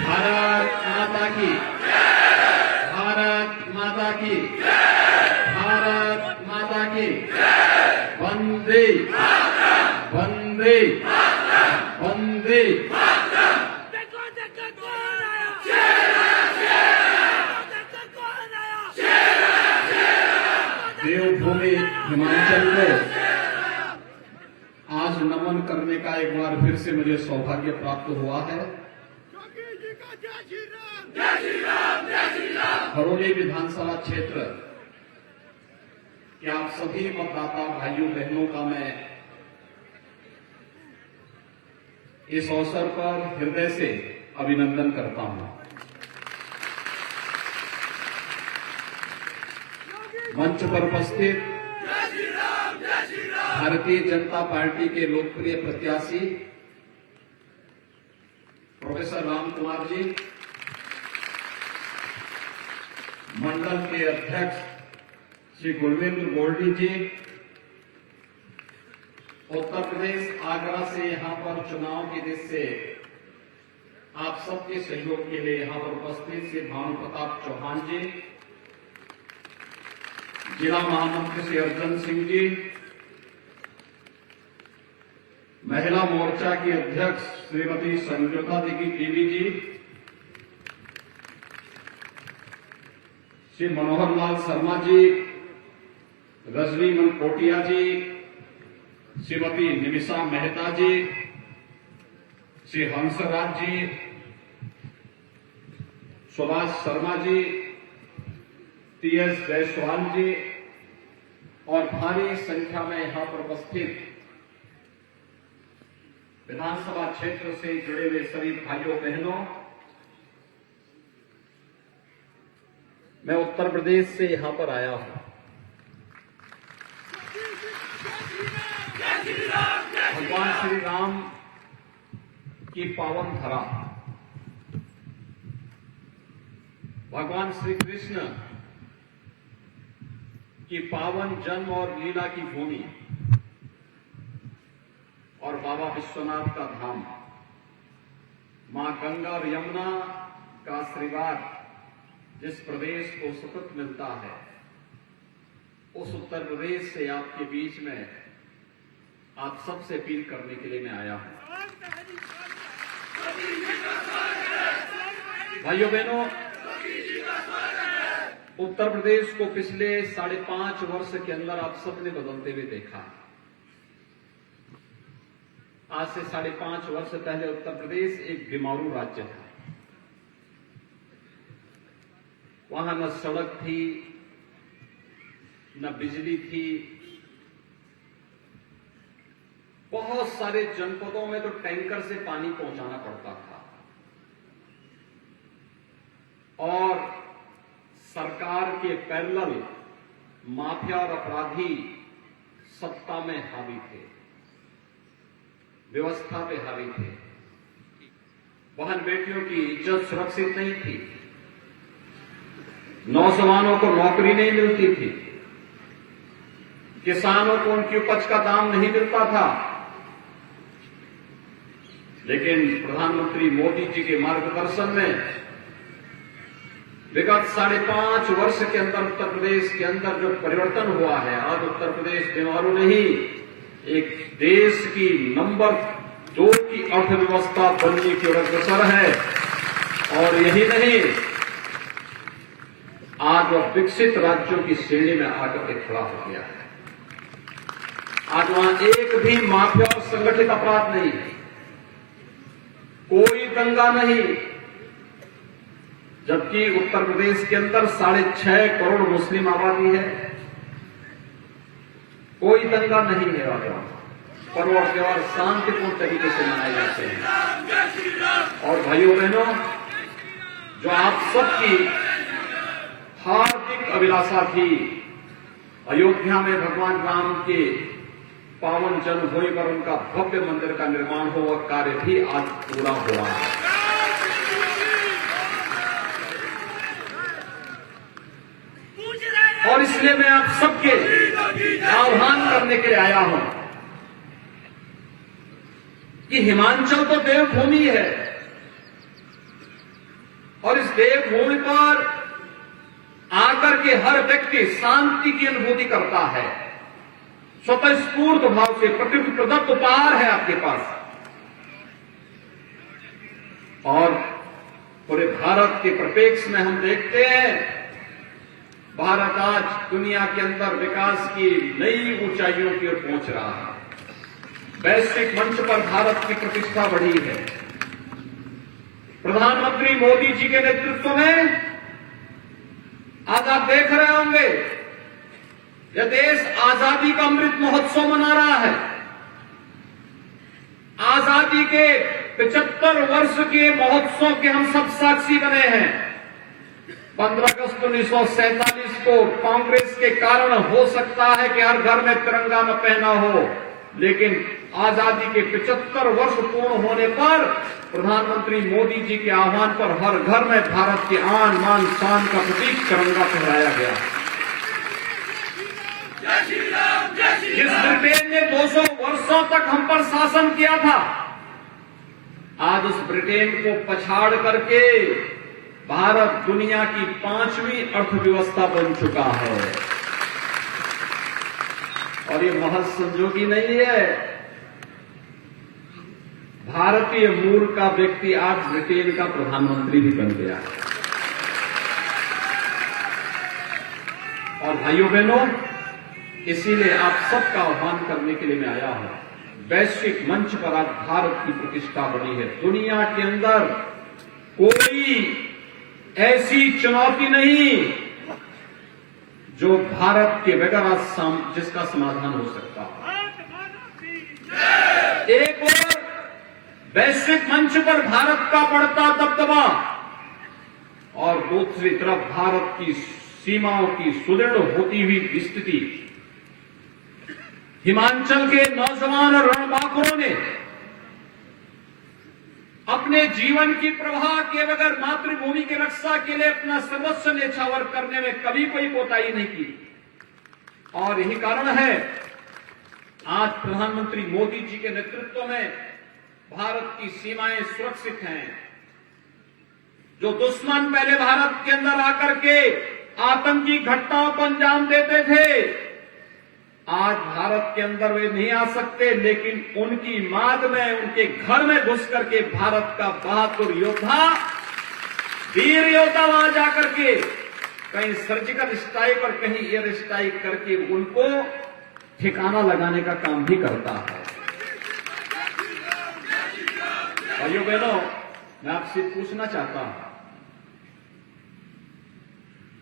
भारत माता की, भारत माता की, भारत माता की, वंदे वंदे वंदे। देवभूमि हिमाचल को आज नमन करने का एक बार फिर से मुझे सौभाग्य प्राप्त हुआ है। हरोली विधानसभा क्षेत्र के आप सभी मतदाता भाइयों बहनों का मैं इस अवसर पर हृदय से अभिनंदन करता हूं। मंच पर उपस्थित भारतीय जनता पार्टी के लोकप्रिय प्रत्याशी प्रोफेसर राम कुमार जी, मंडल के अध्यक्ष श्री गुरविंद्र गोल्डी जी, उत्तर प्रदेश आगरा से यहां पर चुनाव की दृष्टि से आप सबके सहयोग के लिए यहां पर उपस्थित श्री भानु प्रताप चौहान जी, जिला महामंत्री श्री अर्जुन सिंह जी, महिला मोर्चा की अध्यक्ष श्रीमती संजुता दिगी टीवी जी, श्री मनोहर लाल शर्मा जी, रजनी मनकोटिया जी, श्रीमती निमिषा मेहता जी, श्री हंसराज जी, सुभाष शर्मा जी, टीएस जायसवाल जी और भारी संख्या में यहां पर उपस्थित विधानसभा क्षेत्र से जुड़े हुए सभी भाइयों बहनों, मैं उत्तर प्रदेश से यहां पर आया हूं। भगवान श्री राम की पावन धरा, भगवान श्री कृष्ण की पावन जन्म और लीला की भूमि और बाबा विश्वनाथ का धाम, मां गंगा और यमुना का आशीर्वाद जिस प्रदेश को सतत मिलता है, उस उत्तर प्रदेश से आपके बीच में आप सबसे अपील करने के लिए मैं आया हूं। भाइयों बहनों, उत्तर प्रदेश को पिछले 5.5 वर्ष के अंदर आप सबने बदलते हुए देखा। आज से 5.5 वर्ष पहले उत्तर प्रदेश एक बीमारू राज्य था। वहां न सड़क थी, न बिजली थी। बहुत सारे जनपदों में तो टैंकर से पानी पहुंचाना पड़ता था और सरकार के पैरेलल माफिया और अपराधी सत्ता में हावी थे, व्यवस्था पे हावी थे। बहन बेटियों की इज्जत सुरक्षित नहीं थी, नौजवानों को नौकरी नहीं मिलती थी, किसानों को उनकी उपज का दाम नहीं मिलता था। लेकिन प्रधानमंत्री मोदी जी के मार्गदर्शन में विगत 5.5 वर्ष के अंदर उत्तर प्रदेश के अंदर जो परिवर्तन हुआ है, आज उत्तर प्रदेश बीमारू नहीं, एक देश की नंबर 2 की अर्थव्यवस्था बनने की ओर अग्रसर है। और यही नहीं, आज वह विकसित राज्यों की श्रेणी में आकर के खड़ा हो गया है। आज वहां एक भी माफिया और संगठित अपराध नहीं है, कोई दंगा नहीं, जबकि उत्तर प्रदेश के अंदर 6.5 करोड़ मुस्लिम आबादी है। कोई दंगा नहीं है वहां, पर्व और त्योहार शांतिपूर्ण तरीके से मनाए जाते हैं। और भाइयों बहनों, जो आप सबकी हार्दिक अभिलाषा थी, अयोध्या में भगवान राम के पावन जन्मभूमि पर उनका भव्य मंदिर का निर्माण हो, वह कार्य भी आज पूरा हुआ है। और इसलिए मैं आप सबके आह्वान करने के लिए आया हूं कि हिमाचल तो देवभूमि है, देवभूमि पर आकर के हर व्यक्ति शांति की अनुभूति करता है। स्वतः स्फूर्त भाव से प्रकृति प्रदत्त उपहार है आपके पास। और पूरे भारत के परिप्रेक्ष्य में हम देखते हैं, भारत आज दुनिया के अंदर विकास की नई ऊंचाइयों की ओर पहुंच रहा है। वैश्विक मंच पर भारत की प्रतिष्ठा बढ़ी है। प्रधानमंत्री मोदी जी के नेतृत्व में आज आप देख रहे होंगे, यह देश आजादी का अमृत महोत्सव मना रहा है। आजादी के 75 वर्ष के महोत्सव के हम सब साक्षी बने हैं। 15 अगस्त 1947 को कांग्रेस के कारण हो सकता है कि हर घर में तिरंगा न पहना हो, लेकिन आजादी के 75 वर्ष पूर्ण होने पर प्रधानमंत्री मोदी जी के आह्वान पर हर घर में भारत के आन मान शान का प्रतीक तिरंगा फहराया गया। जिस ब्रिटेन ने 200 वर्षों तक हम पर शासन किया था, आज उस ब्रिटेन को पछाड़ करके भारत दुनिया की 5वीं अर्थव्यवस्था बन चुका है। और ये महज संजोगी नहीं है, भारतीय मूल का व्यक्ति आज ब्रिटेन का प्रधानमंत्री भी बन गया है। और भाइयों बहनों, इसीलिए आप सबका आह्वान करने के लिए मैं आया हूं। वैश्विक मंच पर आज भारत की प्रतिष्ठा बढ़ी है। दुनिया के अंदर कोई ऐसी चुनौती नहीं जो भारत के बगैर जिसका समाधान हो सकता है। एक और वैश्विक मंच पर भारत का बढ़ता दबदबा और दूसरी तरफ भारत की सीमाओं की सुदृढ़ होती हुई स्थिति। हिमाचल के नौजवान रणबांकुरों ने अपने जीवन की प्रवाह के बगैर मातृभूमि की रक्षा के लिए अपना सर्वस्व न्यौछावर करने में कभी कोई कोताही नहीं की। और यही कारण है आज प्रधानमंत्री मोदी जी के नेतृत्व में भारत की सीमाएं सुरक्षित हैं। जो दुश्मन पहले भारत के अंदर आकर के आतंकी घटनाओं को अंजाम देते थे, आज भारत के अंदर वे नहीं आ सकते, लेकिन उनकी माद में, उनके घर में घुस करके भारत का बहादुर योद्धा, वीर योद्धा वहां जाकर के कहीं सर्जिकल स्ट्राइक और कहीं एयर स्ट्राइक करके उनको ठिकाना लगाने का काम भी करता है। भाइयों बहनों, मैं आपसे पूछना चाहता हूं,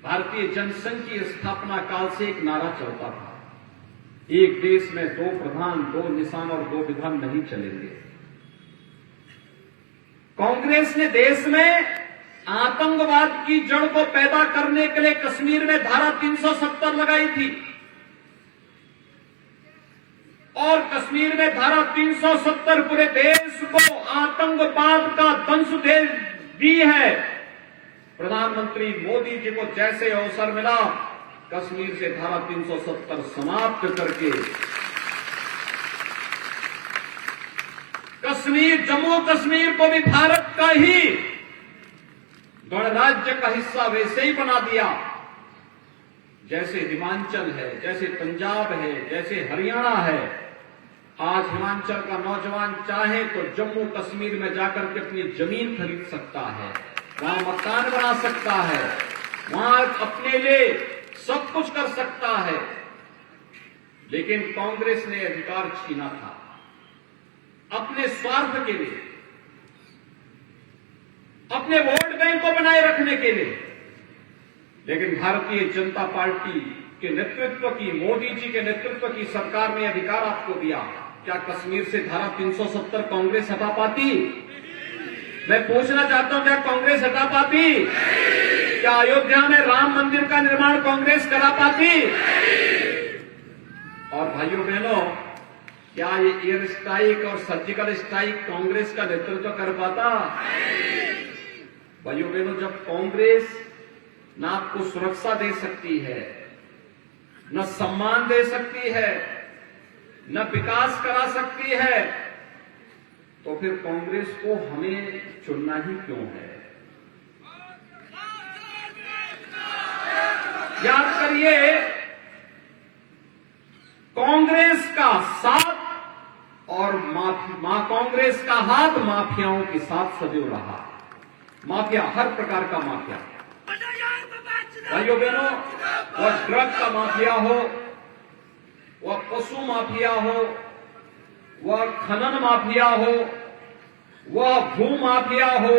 भारतीय जनसंघ की स्थापना काल से एक नारा चलता था, एक देश में 2 प्रधान, 2 निशान और 2 विधान नहीं चलेंगे। कांग्रेस ने देश में आतंकवाद की जड़ को पैदा करने के लिए कश्मीर में धारा 370 लगाई थी और कश्मीर में धारा 370 पूरे देश को आतंकवाद का दंश दे दी है। प्रधानमंत्री मोदी जी को जैसे अवसर मिला, कश्मीर से धारा 370 समाप्त करके कश्मीर, जम्मू कश्मीर को भी भारत का ही गणराज्य का हिस्सा वैसे ही बना दिया जैसे हिमाचल है, जैसे पंजाब है, जैसे हरियाणा है। आज हिमाचल का नौजवान चाहे तो जम्मू कश्मीर में जाकर के अपनी जमीन खरीद सकता है, वहां मकान बना सकता है, वहां अपने लिए सब कुछ कर सकता है। लेकिन कांग्रेस ने अधिकार छीना था अपने स्वार्थ के लिए, अपने वोट बैंक को बनाए रखने के लिए। लेकिन भारतीय जनता पार्टी के नेतृत्व की, मोदी जी के नेतृत्व की सरकार ने अधिकार आपको दिया। क्या कश्मीर से धारा 370 कांग्रेस हटा पाती? मैं पूछना चाहता हूं, क्या कांग्रेस हटा पाती? क्या अयोध्या में राम मंदिर का निर्माण कांग्रेस करा पाती? और भाइयों बहनों, क्या ये एयर स्ट्राइक और सर्जिकल स्ट्राइक कांग्रेस का नेतृत्व कर पाता? भाइयों बहनों, जब कांग्रेस न आपको सुरक्षा दे सकती है, न सम्मान दे सकती है, न विकास करा सकती है, तो फिर कांग्रेस को हमें चुनना ही क्यों है? याद करिए, कांग्रेस का साथ और कांग्रेस का हाथ माफियाओं के साथ सदैव रहा। माफिया, हर प्रकार का माफिया, भाइयों बहनों, वह ड्रग का माफिया हो, वह पशु माफिया हो, वह खनन माफिया हो, वह भू माफिया हो,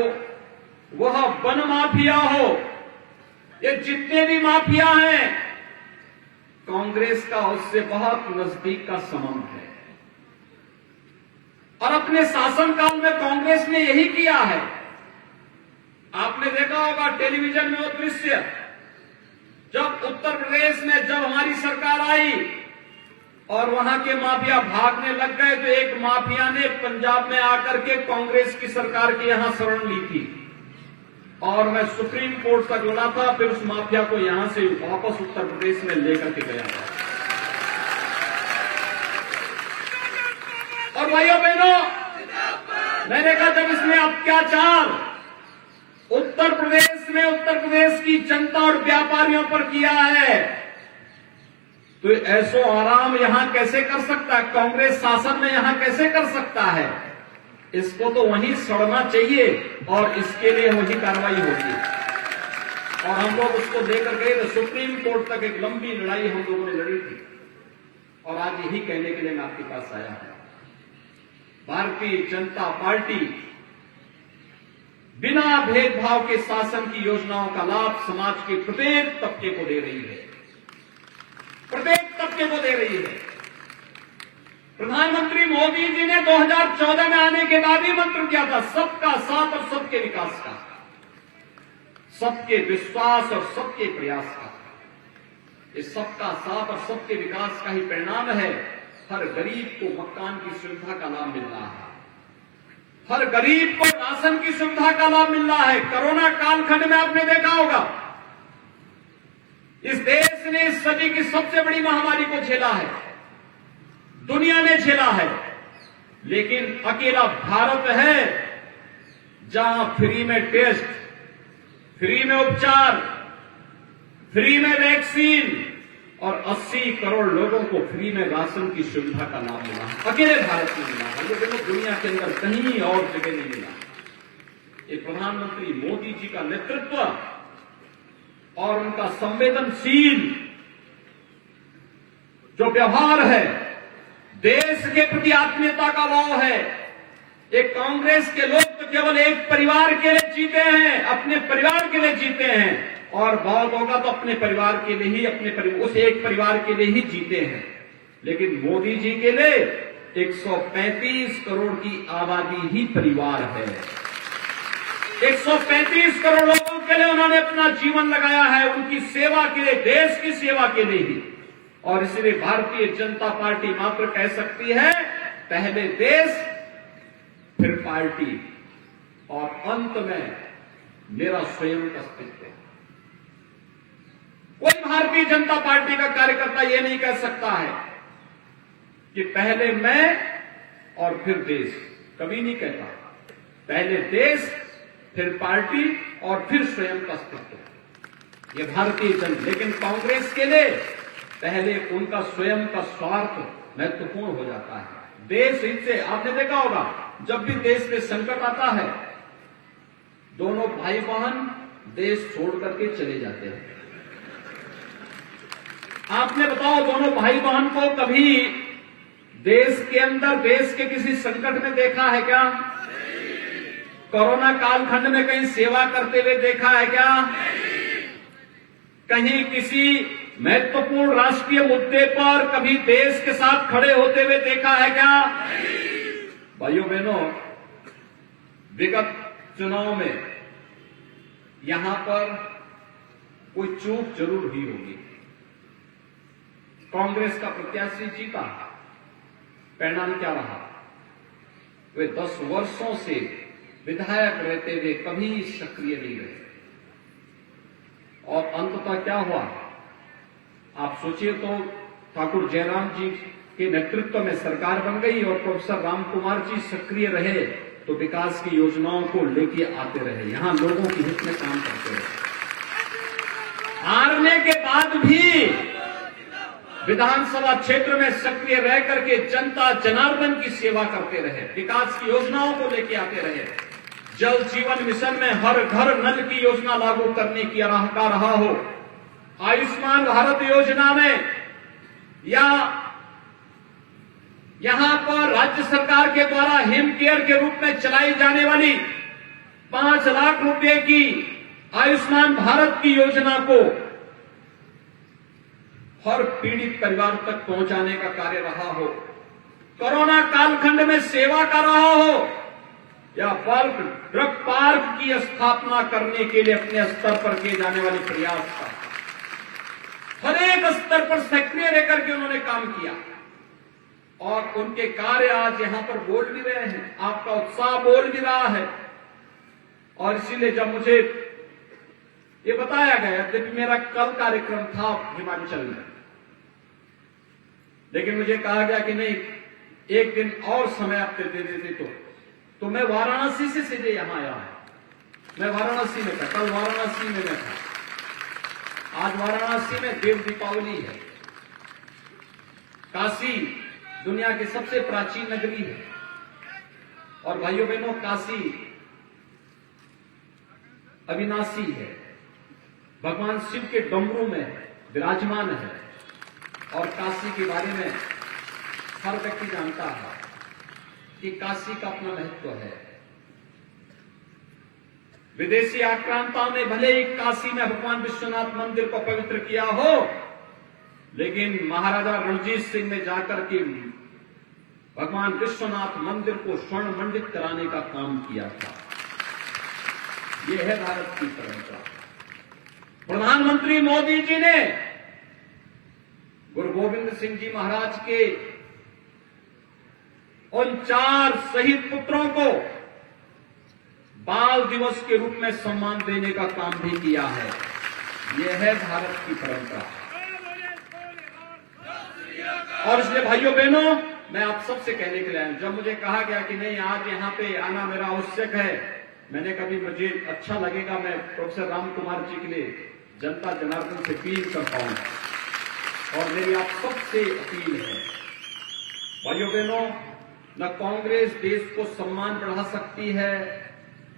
वह वन माफिया हो, ये जितने भी माफिया हैं, कांग्रेस का उससे बहुत नजदीक का संबंध है। और अपने शासनकाल में कांग्रेस ने यही किया है। आपने देखा होगा टेलीविजन में वो दृश्य, जब उत्तर प्रदेश में जब हमारी सरकार आई और वहां के माफिया भागने लग गए, तो एक माफिया ने पंजाब में आकर के कांग्रेस की सरकार की यहां शरण ली थी और मैं सुप्रीम कोर्ट तक लड़ा था, फिर उस माफिया को यहां से वापस उत्तर प्रदेश में लेकर के गया था। और भाइयों बहनों, मैंने कहा जब इसने अत्याचार उत्तर प्रदेश में उत्तर प्रदेश की जनता और व्यापारियों पर किया है, तो ऐसो आराम यहां कैसे कर सकता है? कांग्रेस शासन में यहां कैसे कर सकता है? इसको तो वहीं सड़ना चाहिए और इसके लिए वही कार्रवाई होगी। और हम लोग उसको लेकर गए तो सुप्रीम कोर्ट तक एक लंबी लड़ाई हम लोगों ने लड़ी थी। और आज यही कहने के लिए मैं आपके पास आया हूं, भारतीय जनता पार्टी बिना भेदभाव के शासन की योजनाओं का लाभ समाज के प्रत्येक तबके को दे रही है, प्रत्येक तबके को दे रही है। प्रधानमंत्री मोदी जी ने 2014 में आने के बाद ही मंत्र किया था सबका साथ और सबके विकास का, सबके विश्वास और सबके प्रयास का। इस सबका साथ और सबके विकास का ही परिणाम है हर गरीब को मकान की सुविधा का लाभ मिल रहा है, हर गरीब को राशन की सुविधा का लाभ मिल रहा है। कोरोना कालखंड में आपने देखा होगा, इस देश ने इस सदी की सबसे बड़ी महामारी को झेला है, दुनिया ने झेला है, लेकिन अकेला भारत है जहां फ्री में टेस्ट, फ्री में उपचार, फ्री में वैक्सीन और 80 करोड़ लोगों को फ्री में राशन की सुविधा का लाभ मिला। अकेले भारत में मिला है, ये दुनिया के अंदर कहीं और जगह नहीं मिला। ये प्रधानमंत्री मोदी जी का नेतृत्व और उनका संवेदनशील जो व्यवहार है, देश के प्रति आत्मीयता का भाव है। एक कांग्रेस के लोग तो केवल एक परिवार के लिए जीते हैं, अपने परिवार के लिए जीते हैं, और बहुत होगा तो अपने परिवार के लिए ही, उस एक परिवार के लिए ही जीते हैं। लेकिन मोदी जी के लिए 135 करोड़ की आबादी ही परिवार है। 135 करोड़ लोगों के लिए उन्होंने अपना जीवन लगाया है, उनकी सेवा के लिए, देश की सेवा के लिए ही। और इसलिए भारतीय जनता पार्टी मात्र कह सकती है पहले देश फिर पार्टी और अंत में मेरा स्वयं का अस्तित्व। कोई भारतीय जनता पार्टी का कार्यकर्ता यह नहीं कह सकता है कि पहले मैं और फिर देश, कभी नहीं कहता। पहले देश फिर पार्टी और फिर स्वयं का अस्तित्व, यह भारतीय जनता। लेकिन कांग्रेस के लिए पहले उनका स्वयं का स्वार्थ महत्वपूर्ण हो जाता है। देश हित से आपने देखा होगा, जब भी देश में संकट आता है, दोनों भाई बहन देश छोड़ करके चले जाते हैं। आपने बताओ, दोनों भाई बहन को कभी देश के अंदर, देश के किसी संकट में देखा है क्या? कोरोना कालखंड में कहीं सेवा करते हुए देखा है क्या? कहीं किसी महत्वपूर्ण राष्ट्रीय मुद्दे पर कभी देश के साथ खड़े होते हुए देखा है क्या? भाइयों बहनों, विगत चुनाव में यहां पर कोई चूक जरूर हुई होगी। कांग्रेस का प्रत्याशी जीता, परिणाम क्या रहा? वे 10 वर्षों से विधायक रहते हुए कभी सक्रिय नहीं रहे, और अंततः क्या हुआ आप सोचिए तो, ठाकुर जयराम जी के नेतृत्व में सरकार बन गई और प्रोफेसर राम कुमार जी सक्रिय रहे, तो विकास की योजनाओं को लेके आते रहे, यहां लोगों की हित में काम करते रहे। हारने के बाद भी विधानसभा क्षेत्र में सक्रिय रह करके जनता जनार्दन की सेवा करते रहे, विकास की योजनाओं को लेके आते रहे। जल जीवन मिशन में हर घर नल की योजना लागू करने की रहा हो, आयुष्मान भारत योजना में, या यहां पर राज्य सरकार के द्वारा हिम केयर के रूप में चलाई जाने वाली 5 लाख रुपए की आयुष्मान भारत की योजना को हर पीड़ित परिवार तक पहुंचाने का कार्य रहा हो, कोरोना कालखंड में सेवा का रहा हो, या बल्क ड्रग पार्क की स्थापना करने के लिए अपने स्तर पर किए जाने वाले प्रयास का, हर एक स्तर पर सक्रिय रहकर के उन्होंने काम किया और उनके कार्य आज यहां पर बोल भी रहे हैं, आपका उत्साह बोल भी रहा है। और इसीलिए जब मुझे ये बताया गया, जबकि मेरा कल कार्यक्रम था हिमाचल में, लेकिन मुझे कहा गया कि नहीं, एक दिन और समय आप दे देते तो मैं वाराणसी से सीधे यहां आया है। मैं वाराणसी में था, कल वाराणसी में मैं था। आज वाराणसी में देव दीपावली है। काशी दुनिया की सबसे प्राचीन नगरी है और भाइयों बहनों, काशी अविनाशी है, भगवान शिव के डमरू में विराजमान है और काशी के बारे में हर व्यक्ति जानता है कि काशी का अपना महत्व है। विदेशी आक्रांताओं ने भले ही काशी में भगवान विश्वनाथ मंदिर को पवित्र किया हो, लेकिन महाराजा रणजीत सिंह ने जाकर के भगवान विश्वनाथ मंदिर को स्वर्ण मंडित कराने का काम किया था। यह है भारत की परंपरा। प्रधानमंत्री मोदी जी ने गुरु गोविंद सिंह जी महाराज के उन 4 शहीद पुत्रों को बाल दिवस के रूप में सम्मान देने का काम भी किया है। यह है भारत की परंपरा। और इसलिए भाइयों बहनों, मैं आप सबसे कहने के लिए आया, जब मुझे कहा गया कि नहीं आज यहां पे आना मेरा आवश्यक है, मैंने कभी मुझे अच्छा लगेगा मैं प्रोफेसर राम कुमार जी के लिए जनता जनार्दन से अपील कर पाऊं। और मेरी आप सबसे अपील है भाइयों बहनों, न कांग्रेस देश को सम्मान बढ़ा सकती है,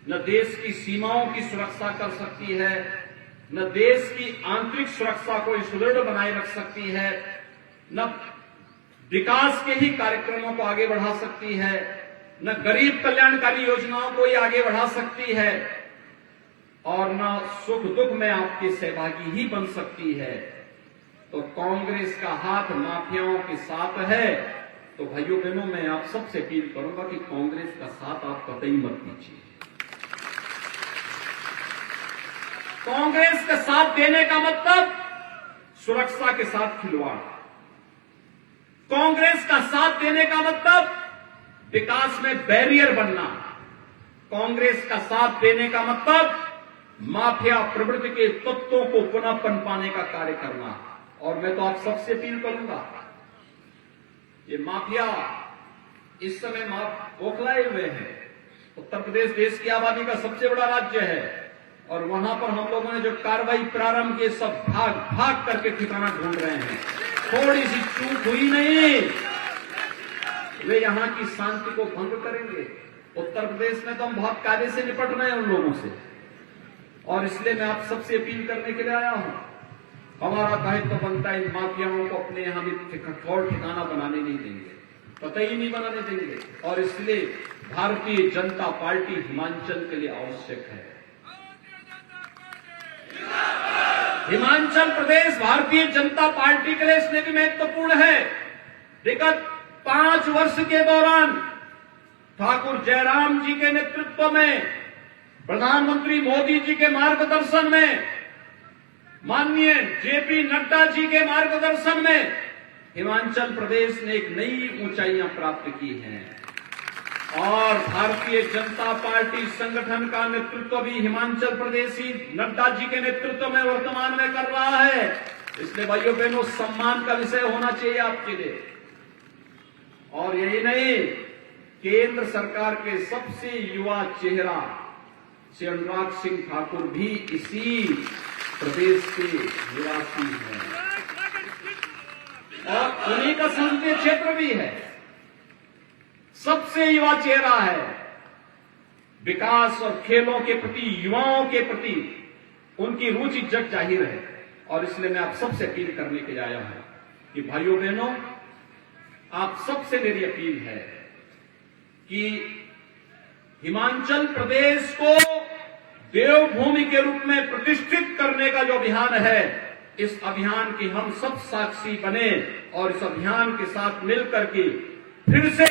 न देश की सीमाओं की सुरक्षा कर सकती है, न देश की आंतरिक सुरक्षा को सुदृढ़ बनाए रख सकती है, न विकास के ही कार्यक्रमों को आगे बढ़ा सकती है, न गरीब कल्याणकारी योजनाओं को ही आगे बढ़ा सकती है, और न सुख दुख में आपके सहभागी ही बन सकती है। तो कांग्रेस का हाथ माफियाओं के साथ है। तो भाइयों बहनों, मैं आप सबसे अपील करूंगा कि कांग्रेस का साथ आप कतई मत दीजिए। कांग्रेस का साथ देने का मतलब सुरक्षा के साथ खिलवाड़, कांग्रेस का साथ देने का मतलब विकास में बैरियर बनना, कांग्रेस का साथ देने का मतलब माफिया प्रवृत्ति के तत्वों को पुनः पनपाने का कार्य करना। और मैं तो आप सबसे अपील करूंगा, ये माफिया इस समय बौखलाए हुए हैं। उत्तर प्रदेश देश की आबादी का सबसे बड़ा राज्य है और वहां पर हम लोगों ने जो कार्रवाई प्रारंभ की, सब भाग भाग करके ठिकाना ढूंढ रहे हैं। थोड़ी सी चूक हुई नहीं, वे यहां की शांति को भंग करेंगे। उत्तर प्रदेश में तो हम बहुत कार्य से निपट रहे हैं उन लोगों से, और इसलिए मैं आप सबसे अपील करने के लिए आया हूं। हमारा दायित्व बनता है इन माफियाओं को अपने यहां भी ठोर ठिकाना बनाने नहीं देंगे, कतई नहीं बनाने देंगे। और इसलिए भारतीय जनता पार्टी हिमाचल के लिए आवश्यक है। हिमाचल प्रदेश भारतीय जनता पार्टी के लिए इसलिए भी महत्वपूर्ण है। विगत 5 वर्ष के दौरान ठाकुर जयराम जी के नेतृत्व में, प्रधानमंत्री मोदी जी के मार्गदर्शन में, माननीय जेपी नड्डा जी के मार्गदर्शन में हिमाचल प्रदेश ने एक नई ऊंचाइयां प्राप्त की हैं। और भारतीय जनता पार्टी संगठन का नेतृत्व भी हिमाचल प्रदेशी नड्डा जी के नेतृत्व में वर्तमान में कर रहा है। इसलिए भाइयों बहनों, सम्मान का विषय होना चाहिए आपके लिए। और यही नहीं, केंद्र सरकार के सबसे युवा चेहरा श्री अनुराग सिंह ठाकुर भी इसी प्रदेश के निवासी हैं और उन्हीं का संसदीय क्षेत्र भी है। सबसे युवा चेहरा है। विकास और खेलों के प्रति, युवाओं के प्रति उनकी रुचि जग जाहिर है और इसलिए मैं आप सबसे अपील करने के लिए आया हूं कि भाइयों बहनों, आप सबसे मेरी अपील है कि हिमाचल प्रदेश को देवभूमि के रूप में प्रतिष्ठित करने का जो अभियान है, इस अभियान की हम सब साक्षी बने और इस अभियान के साथ मिलकर के फिर से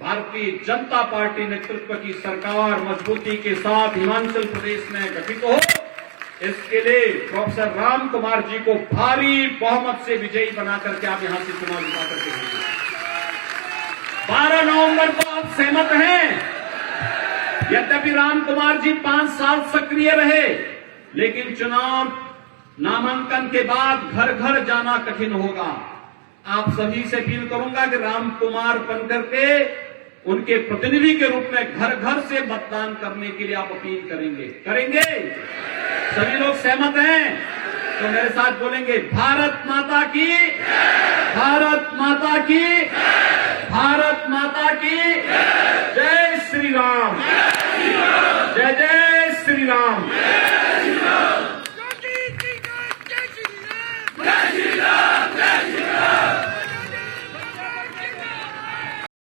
भारतीय जनता पार्टी नेतृत्व की सरकार मजबूती के साथ हिमाचल प्रदेश में गठित हो। इसके लिए प्रोफेसर राम कुमार जी को भारी बहुमत से विजयी बना करके आप यहां से चुनाव जिता करके भेजिए। 12 नवंबर को आप सहमत हैं? यद्यपि राम कुमार जी 5 साल सक्रिय रहे, लेकिन चुनाव नामांकन के बाद घर घर जाना कठिन होगा। आप सभी से अपील करूंगा कि राम कुमार बनकर के उनके प्रतिनिधि के रूप में घर घर से मतदान करने के लिए आप अपील करेंगे? सभी लोग सहमत हैं? तो मेरे साथ बोलेंगे, भारत माता की, भारत माता की, भारत माता की जय श्री राम, जय जय श्री राम।